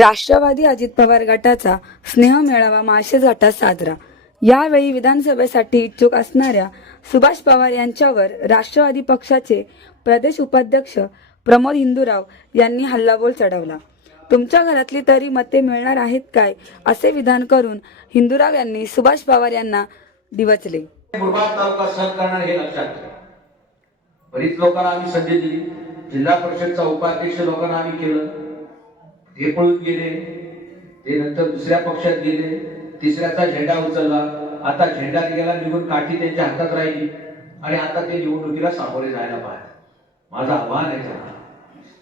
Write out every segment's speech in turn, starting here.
राष्ट्रवादी अजित पवार गटाचा स्नेह मेळावा माळशेज गटात साजरा. यावेळी विधानसभेसाठी इच्छुक असणाऱ्या सुभाष पवार यांच्यावर राष्ट्रवादी पक्षाचे प्रदेश उपाध्यक्ष प्रमोद हिंदूराव यांनी हल्लाबोल चढवला. तुमच्या घरातली तरी मते मिळणार आहेत काय असे विधान करून हिंदूराव यांनी सुभाष पवार यांना डिवचले बरीच लोकांना आम्ही संधी दिली. जिल्हा परिषदचा उपाध्यक्ष लोकांना आम्ही केलं. ते पळून गेले ते नंतर दुसऱ्या पक्षात गेले तिसऱ्याचा झेंडा उचलला. आता झेंडा गेला निघून काठी त्यांच्या हातात राहिली आणि आता ते निवडणुकीला सामोरे जायला पाहत माझं आव्हान आहे त्यांना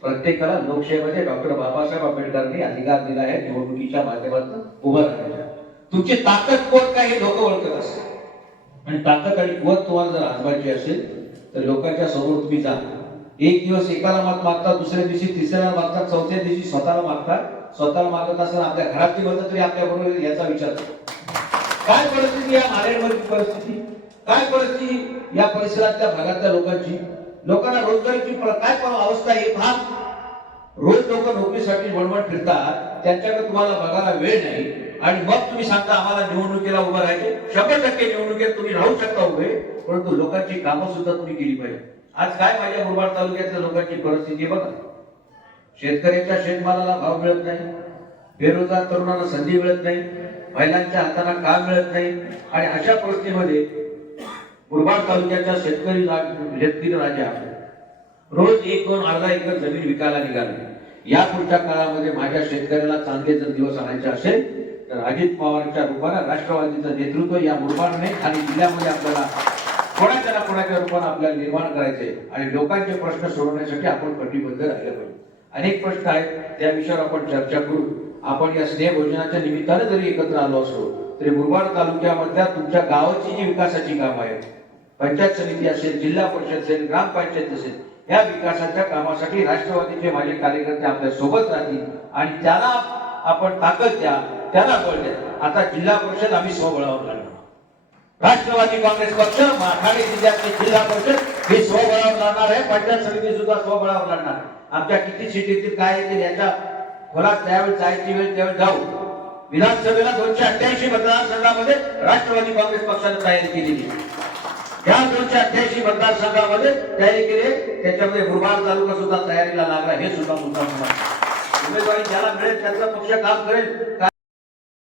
प्रत्येकाला लोकशाहीमध्ये डॉक्टर बाबासाहेब आंबेडकरांनी अधिकार दिला आहे निवडणुकीच्या माध्यमातून उभं राहण्याचा तुमची ताकद कोण काय हे लोक ओळखत असतात? आणि ताकद आणि कुवत तुम्हाला जर आजवायची असेल तर लोकांच्या समोर तुम्ही जा. एक दिवस एकाला मत मागता दुसऱ्या दिवशी तिसऱ्याला मागता चौथ्या दिवशी स्वतःला मागता स्वतःला मागत असताना आपल्या घरातली मदत तरी आपल्या बरोबर याचा विचार करतो. काय परिस्थिती या नारायणवरची परिस्थिती? काय परिस्थिती या परिसरातल्या भागातल्या लोकांची? लोकांना रोजगारीची काय अवस्था आहे भाग. रोज लोक नोकरीसाठी वणवण फिरतात त्यांच्याकडे तुम्हाला बघायला वेळ नाही. आणि मग तुम्ही सांगता आम्हाला निवडणुकीला उभं राहायचे शंभर टक्के निवडणुकीत तुम्ही राहू शकता उभे परंतु लोकांची कामं सुद्धा तुम्ही केली पाहिजे. आज काय माझ्या मुरबाड तालुक्यातल्या लोकांची परिस्थिती बघा. शेतकऱ्याच्या शेतमालाला भाव मिळत नाही. बेरोजगार तरुणांना संधी मिळत नाही. महिलांच्या हाताला काम मिळत नाही. आणि अशा परिस्थितीमध्ये मुरबाड तालुक्याच्या शेतकरी शेतकरी राजा रोज एक दोन अर्धा एकर जमीन विकायला निघाले. या पुढच्या काळामध्ये माझ्या शेतकऱ्याला चांगले जर दिवस आणायचे असेल तर अजित पवारच्या रूपाने राष्ट्रवादीचं नेतृत्व या मुरबाडने आणि जिल्ह्यामध्ये आपल्याला कोणाच्या ना कोणाच्या रूपाने आपल्याला निर्माण करायचे आणि लोकांचे प्रश्न सोडवण्यासाठी आपण कटिबद्ध राहिलं पाहिजे. अनेक प्रश्न आहेत त्या विषयावर आपण चर्चा करू. आपण या स्नेह भोजनाच्या जरी एकत्र आलो असलो तरी मुरबाड तालुक्यामधल्या तुमच्या गावाची जी विकासाची कामं आहेत पंचायत समिती असेल जिल्हा परिषद असेल ग्रामपंचायत असेल या विकासाच्या कामासाठी राष्ट्रवादीचे माझे कार्यकर्ते आपल्यासोबत राहतील आणि त्याला आपण ताकद द्या त्याला बळ द्या. आता जिल्हा परिषद आम्ही स्वबळावर लढणार. राष्ट्रवादी काँग्रेस पक्ष ठाणे जिल्ह्यातली जिल्हा परिषद ही स्वबळावर लढणार आहे. पंचायत समिती सुद्धा स्वबळावर लढणार आमच्या किती सीट येतील काय येतील याच्या खोलात त्यावेळी जायची वेळ त्यावेळी जाऊ. विधानसभेला दोनशे अठ्ठ्याऐंशी मतदारसंघामध्ये राष्ट्रवादी काँग्रेस पक्षाने तयारी केलेली या दोनशे अठ्ठ्याऐंशी मतदारसंघामध्ये तयारी केली त्याच्यामध्ये मुरबाड तालुका सुद्धा तयारीला लागला हे सुद्धा मुद्दा उमेदवारी ज्याला मिळेल त्याचा पक्ष काम करेल. का